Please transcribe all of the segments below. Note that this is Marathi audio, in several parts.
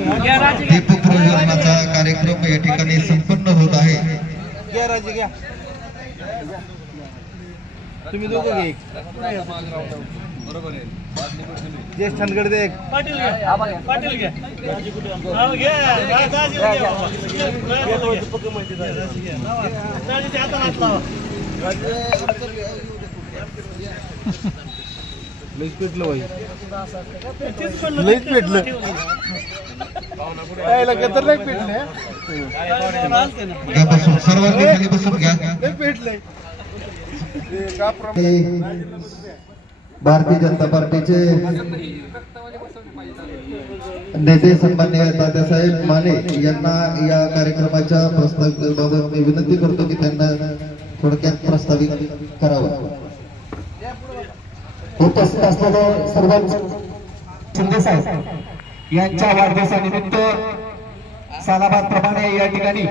दीप प्रज्वलनाचा कार्यक्रम या ठिकाणी संपन्न होत आहे। तुम्ही दोघं घे बरोबर आहे। ज्येष्ठ ठणगड दे पाटील घ्या पाटील घ्या हो घ्या दाजी घ्या पक्क माहिती दाजी आता नाचला लईच पेटलं भाई लईच पेटलं यायला तर नाही पेटलं सर्वांनी खाली बसून घ्या। पेटलंय भारतीय जनता पार्टीचे नेते सन्माननीय तात्यासाहेब माने यांना या कार्यक्रमाच्या प्रस्तावाबाबत मी विनंती करतो की त्यांना थोडक्यात प्रस्तावित करावं। उपस्थित असलेले सर्व शिंदे साहेब यांच्या वाढदिवसानिमित्त सालाबादप्रमाणे या ठिकाणी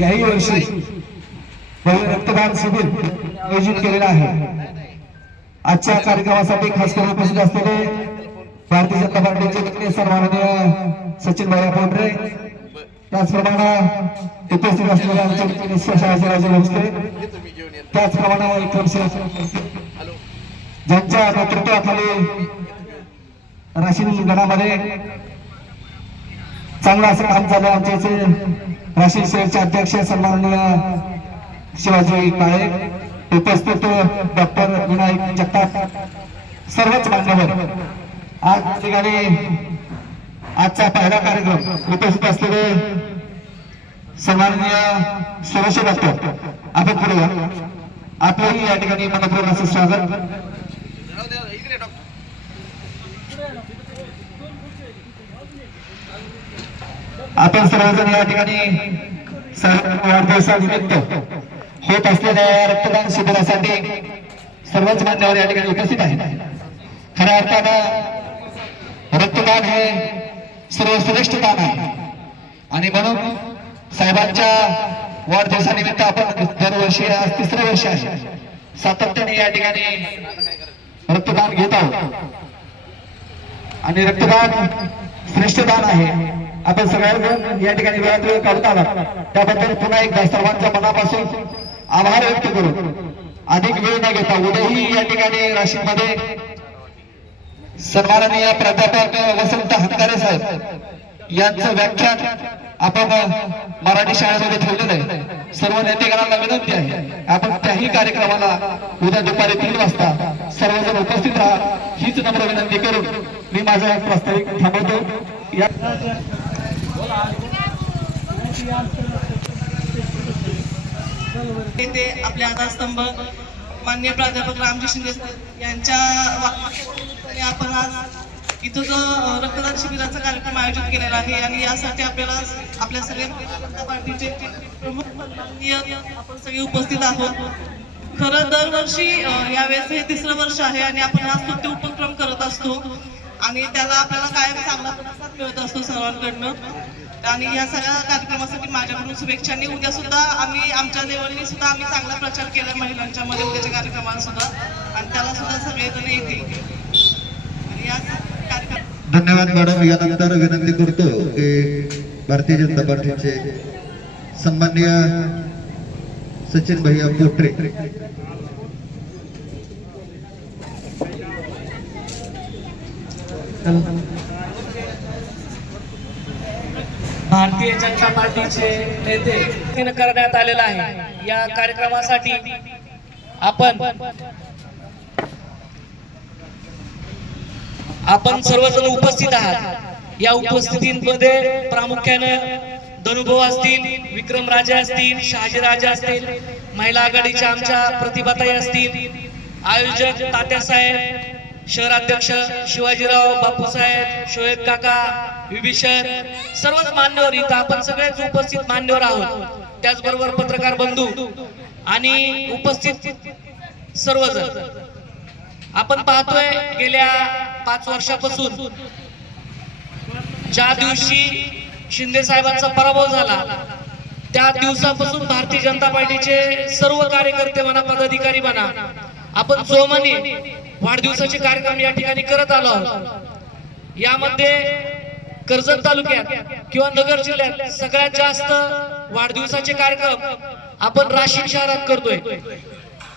याही वर्षी रक्तदान शिबिर आयोजित केलेलं आहे। आजच्या कार्यक्रमासाठी खास करून उपस्थित असलेले भारतीय जनता पार्टीचे नेते सन्माननीय सचिन भाई पोटरे, त्याचप्रमाणे उपस्थित असलेले आमचे नेते शहाजीराजे भोसले, त्याचप्रमाणे ज्यांच्या नेतृत्वाखाली राशीन गणामध्ये चांगलं असं काम झालं आमचे राशीन शहरचे अध्यक्ष सन्माननीय शिवाजी काळे, उपस्थित डॉक्टर विनायक जगताप, सर्वच मान्यवर आज ठिकाणी आजचा पहिला कार्यक्रम उपस्थित असलेले सन्माननीय सुरेश डॉक्टर आपण पुढे या। आपलंही या ठिकाणी मनपूर्वक असं स्वागत। आपण सर्वजण या ठिकाणी वाढदिवसानिमित्त होत असलेल्या रक्तदान शिबिरासाठी सर्वच मान्यवर या ठिकाणी उपस्थित आहेत। खऱ्या अर्थानं रक्तदान हे सर्वश्रेष्ठ दान आहे आणि म्हणून साहेबांच्या वाढदिवसानिमित्त आपण दरवर्षी आज तिसरं वर्ष आहे सातत्याने या ठिकाणी रक्तदान घेत आहोत आणि रक्तदान श्रेष्ठ दान आहे। आपण सगळ्यांना या ठिकाणी वेळात वेळ काढत आला त्याबद्दल पुन्हा एकदा सर्वांच्या मनापासून आभार व्यक्त करू। अधिक वेळ न घेता उद्याही या ठिकाणी राशीमध्ये सन्माननीय प्राध्यापक वसंत हत्कारे साहेब यांचं व्याख्यान आपण मराठी शाळेमध्ये ठेवलेलं आहे। सर्व नेतेगणांना विनंती आहे आपण त्याही कार्यक्रमाला उद्या दुपारी 3 वाजता सर्वजण उपस्थित राहा हीच नम्र विनंती करून मी माझा प्रास्ताविक थांबवतो। ते आपले आधारस्तंभ माननीय प्राध्यापक रामजी शिंदे यांच्या आपण आज इथं जो रक्तदान शिबिराचा कार्यक्रम आयोजित केलेला आहे आणि यासाठी आपल्याला आपल्या सगळ्या जनता पार्टीचे प्रमुख माननीय आपण सगळे उपस्थित आहोत। खरं दरवर्षी यावेळेस हे तिसरं वर्ष आहे आणि आपण हा स्तुत्य उपक्रम करत असतो आणि त्याला आपल्याला कायम चांगला प्रतिसाद मिळत असतो सर्वांकडनं आणि या सगळ्या कार्यक्रमासाठी माझ्याकडून शुभेच्छा। आणि उद्या सुद्धा आम्ही आमच्या लेवलनी सुद्धा आम्ही चांगला प्रचार केला महिलांच्या मध्ये उद्याच्या कार्यक्रमाला सुद्धा आणि त्याला सुद्धा सगळेजण येतील आणि या कार्यक्रम। धन्यवाद मॅडम। यानंतर विनंती करतो की भारतीय जनता पार्टीचे सन्माननीय सचिन भैया पोटरे भारतीय जनता पार्टीचे नेते करण्यात आलेला आहे। या कार्यक्रमासाठी आपण सर्वजण उपस्थित आहात। या उपस्थितीमध्ये प्रामुख्याने धनुभाऊ असतील, विक्रम राजे असतील, शहाजी राजे असतील, महिला आघाडीच्या आमच्या प्रतिभाताई असतील, आयोजक तात्यासाहेब, शहराध्यक्ष शिवाजीराव, बापूसाहेब, शोएब काका, विभीषण, सर्वच मान्यवर इथं आपण सगळेच उपस्थित मान्यवर आहोत। त्याचबरोबर पत्रकार बंधू आणि उपस्थित सर्वजण आपण पाहतोय गेल्या 5 वर्षापासून ज्या दिवशी शिंदे साहेबांचा पराभव झाला त्या दिवसापासून भारतीय जनता पार्टीचे सर्व कार्यकर्ते म्हणा, पदाधिकारी म्हणा, आपण जोमाने वाढदिवसाचे कार्यक्रम या ठिकाणी करत आलो आहोत। यामध्ये कर्जत तालुक्यात किंवा नगर जिल्ह्यात सगळ्यात जास्त वाढदिवसाचे कार्यक्रम आपण राशीन शहरात करतोय.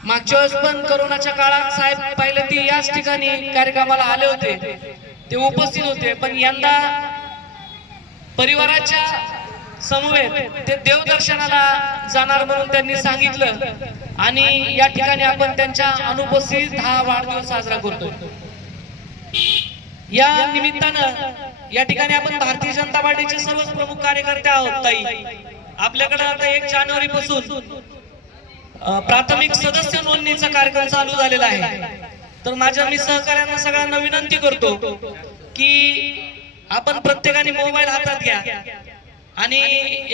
मागच्या वेळेस पण कोरोनाच्या काळात साहेब पाहिलं ती याच ठिकाणी कार्यक्रमाला आले होते, ते उपस्थित होते. पण यंदा परिवाराच्या समवेत ते देवदर्शनाला जाणार म्हणून त्यांनी सांगितलं आणि या ठिकाणी आपण त्यांच्या अनुपस्थितीत हा वाढदिवस साजरा करतोय. या निमित्तानं या ठिकाणी आपण भारतीय जनता पार्टीचे सर्वच प्रमुख कार्यकर्ते आहोत. ताई, आपल्याकडे आता 1 जानेवारी पासून प्राथमिक सदस्य नोंदणीचा कार्यक्रम चालू झालेला आहे. तर माझ्या मी सहकार्यांना सगळ्यांना विनंती करतो की आपण प्रत्येकाने मोबाईल हातात घ्या आणि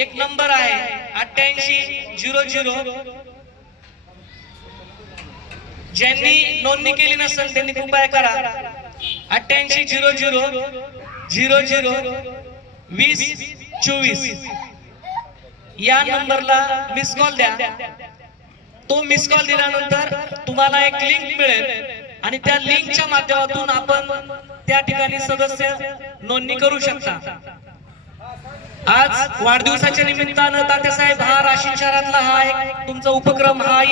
एक नंबर आहे 8800. ज्यांनी नोंदणी केली नसेल त्यांनी कृपया करा. 8800 002024 या नंबरला मिस कॉल द्या. तो मिस कॉल दिल्यानंतर तुम्हाला एक लिंक मिळेल आणि त्या लिंकच्या माध्यमातून आपण त्या ठिकाणी सदस्य नोंदणी करू शकता. आज वाढदिवसाच्या निमित्तानं तात्यासाहेब हा राशीन शहरातला हा एक तुमचा उपक्रम हा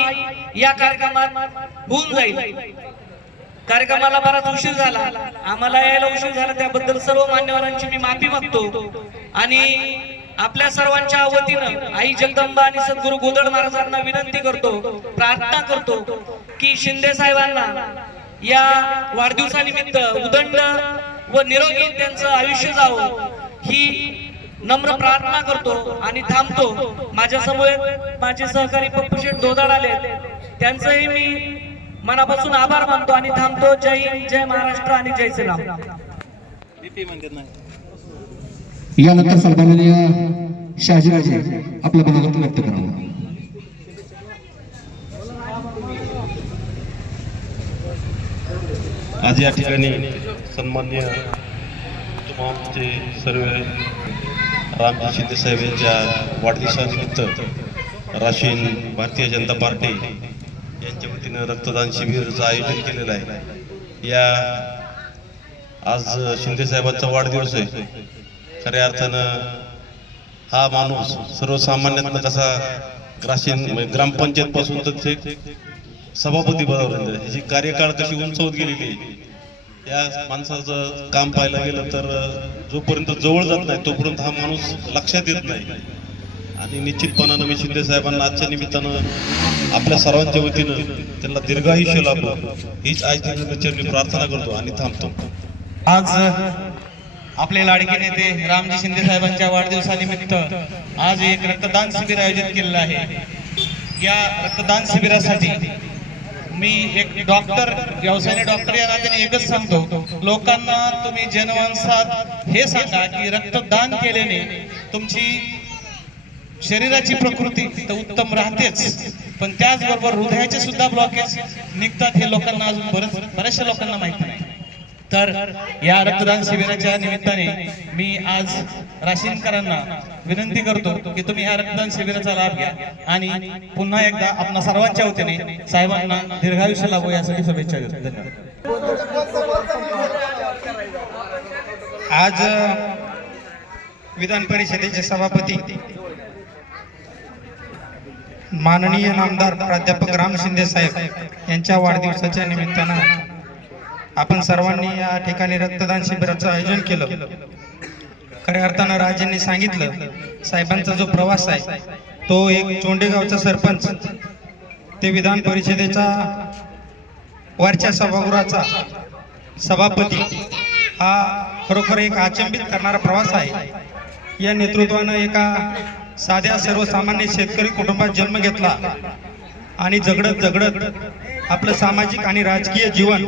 या कार्यक्रमात होऊन जाईल. कार्यक्रमाला बराच उशीर झाला, आम्हाला यायला उशीर झाला, त्याबद्दल सर्व मान्यवरांची मी माफी मागतो आणि आपल्या सर्वांच्या वतीनं आई जगदंबा आणि सद्गुरू गोदड महाराजांना विनंती करतो, प्रार्थना करतो की शिंदे साहेबांना या वाढदिवसानिमित्त उदंड व निरोगी त्यांचं आयुष्य जावं ही नम्र प्रार्थना करतो आणि थांबतो. माझ्या समोर माझे सहकारी पप्पूशेठ धोदाड आले, त्यांचंही मी मनापासून आभार मानतो आणि थांबतो. जय हिंद, जय महाराष्ट्र आणि जय श्रीराम. यानंतर सन्माननीय शहाजीराजे आपलं मनोगत व्यक्त करावं. आज या ठिकाणी सन्माननीय तुमचे सर्व रामजी शिंदे साहेब यांच्या वाढदिवसानिमित्त राशीन भारतीय जनता पार्टी यांच्या वतीनं रक्तदान शिबिराचं आयोजन केलेलं आहे. या आज शिंदे साहेबांचा वाढदिवस आहे. खऱ्या अर्थानं हा माणूस सर्वसामान्यातनं कसा राशीन ग्रामपंचायत पासून तर ते सभापती पदावर ह्याची कार्यकाळ कशी उंच होत गेलेली आहे. या माणसाचं काम पाहायला गेलं तर जोपर्यंत जवळ जात नाही तोपर्यंत हा माणूस लक्षात येत नाही. आणि निश्चितपणानं मी शिंदे साहेबांना आजच्या निमित्तानं आपल्या सर्वांच्या वतीनं त्यांना दीर्घायुष्य लाभो हीच आज मी प्रार्थना करतो आणि थांबतो. आज आपले लाडके नेते रामजी शिंदे साहेबांच्या वाढदिवसानिमित्त आज एक रक्तदान शिबिर आयोजित केलेलं आहे. या रक्तदान शिबिरासाठी मी एक डॉक्टर, व्यवसायाने डॉक्टर या नात्याने एकच सांगतो, लोकांना तुम्ही जनमानसात हे सांगा की रक्तदान केल्याने तुमची शरीराची प्रकृती तर उत्तम राहतेच, पण त्याचबरोबर हृदयाचे सुद्धा ब्लॉकेज निघतात. हे लोकांना अजून बऱ्याचशा लोकांना माहिती नाही. तर या रक्तदान शिबिराच्या निमित्ताने मी आज राशीनकरांना विनंती करतो की तुम्ही या रक्तदान शिबिराचा लाभ घ्या आणि पुन्हा एकदा आपल्या सर्वांच्या वतीने साहेबांना दीर्घायुष्य लाभो यासाठी शुभेच्छा देतो. धन्यवाद. आज विधान परिषदेचे सभापती माननीय नामदार प्राध्यापक राम शिंदे साहेब यांच्या वाढदिवसाच्या निमित्तानं आपण सर्वांनी या ठिकाणी रक्तदान शिबिराचं आयोजन केलं. खऱ्या अर्थानं राजांनी सांगितलं, साहेबांचा जो प्रवास आहे तो एक चोंडेगावचा सरपंच ते विधान परिषदेचा वरच्या सभागृहाचा सभापती हा खरोखर एक अचंबित करणारा प्रवास आहे. या नेतृत्वानं एका साध्या सर्वसामान्य शेतकरी कुटुंबात जन्म घेतला आणि जगडत जगडत आपलं सामाजिक आणि राजकीय जीवन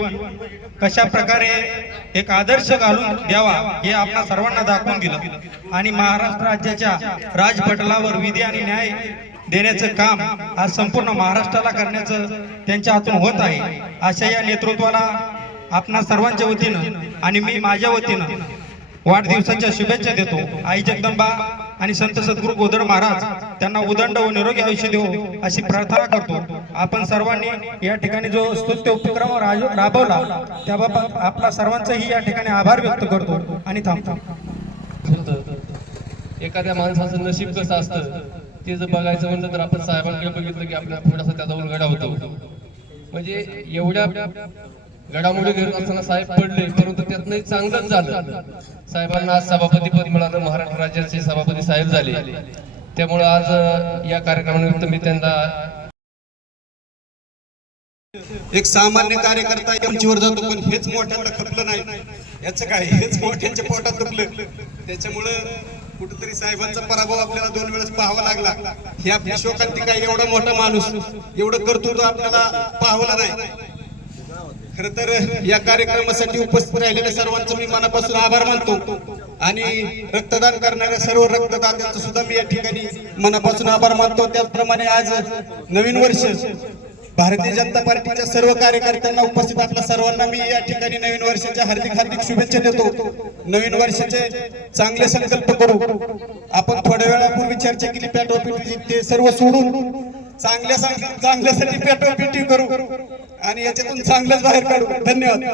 कशा प्रकारे एक आदर्श घालून द्यावा हे आपल्या सर्वांना दाखवून दिलं आणि महाराष्ट्र राज्याच्या राजपटलावर विधी आणि न्याय देण्याचं काम आज संपूर्ण महाराष्ट्राला करण्याचं त्यांच्या हातून होत आहे. अशा या नेतृत्वाला आपणा सर्वांच्या वतीनं आणि मी माझ्या वतीनं वाढदिवसाच्या शुभेच्छा देतो. आई जगदंबा आणि संत सद्गुरू गोदड महाराज त्यांना उदंड व निरोगी आयुष्य देवो अशी प्रार्थना करतो. आपण सर्वांनी या ठिकाणी जो स्तुत्य उपक्रम राबवला त्याबाबत आपला सर्वांचाही या ठिकाणी आभार व्यक्त करतो आणि थांबतो. होतं. एखाद्या माणसाचं नशीब कसं असतं ते जर बघायचं म्हणलं तर आपण साहेबांकडे बघितलं की आपल्या थोडासा त्याचा उलगडा होतो. म्हणजे एवढ्या घडामोडी घडत असताना साहेब पडले, परंतु त्यातनं चांगलंच झालं. साहेबांना आज सभापतीपद मिळालं, महाराष्ट्र राज्याचे सभापती साहेब झाले. त्यामुळे आज या कार्यक्रमानिमित्त मी त्यांना एक सामान्य कार्यकर्ता एमचीवर जातो, पण हेच मोठ्यांना खपलं नाही. याचं काय, हेच मोठ्यांच्या पोटात खपलं. त्याच्यामुळं कुठेतरी साहेबांचा पराभव आपल्याला 2 वेळेस पाहावा लागला. हे आपली शोकांतिका आहे. एवढा मोठा माणूस, एवढं कर्तृत्व आपल्याला पाहावं नाही. खर तर या कार्यक्रमासाठी उपस्थित राहिलेल्या सर्वांचं मी मनापासून आभार मानतो आणि रक्तदान करणाऱ्या सर्व रक्तदात्यांचं सुद्धा मी या ठिकाणी मनापासून आभार मानतो. त्याचप्रमाणे आज नवीन वर्ष, भारतीय जनता पार्टीच्या सर्व कार्यकर्त्यांना उपस्थित आपल्या सर्वांना मी या ठिकाणी नवीन वर्षाच्या हार्दिक शुभेच्छा देतो. नवीन वर्षाचे चांगले संकल्प करू. आपण थोड्या वेळापूर्वी चर्चा केली पेटवापिटी, ते सर्व सोडून चांगल्यासाठी पेटवापिटी करू आणि याच्यातून चांगलंच बाहेर काढू. धन्यवाद.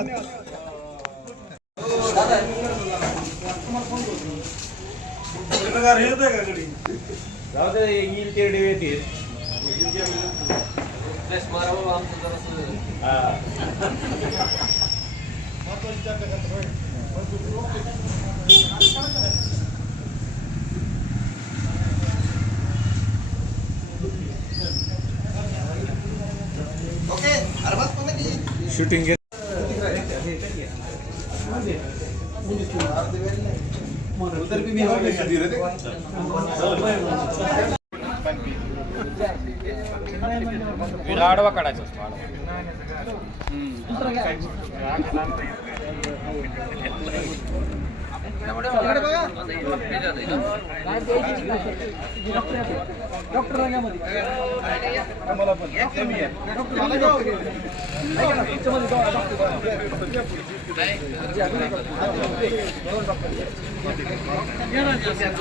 शूटिंग आडवा काढायचा.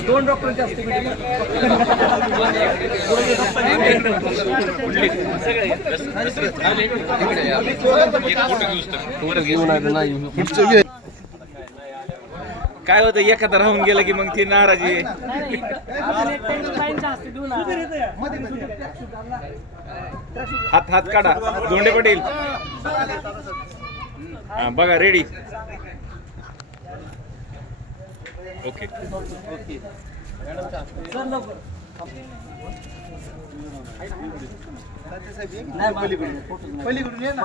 दोन डॉक्टर जास्त काय होतं, एखादा राहून गेलं की मग ती नाराजी. हात काढा. धोंडे पटेल बघा, रेडी. ओके. पलीकडून ये ना.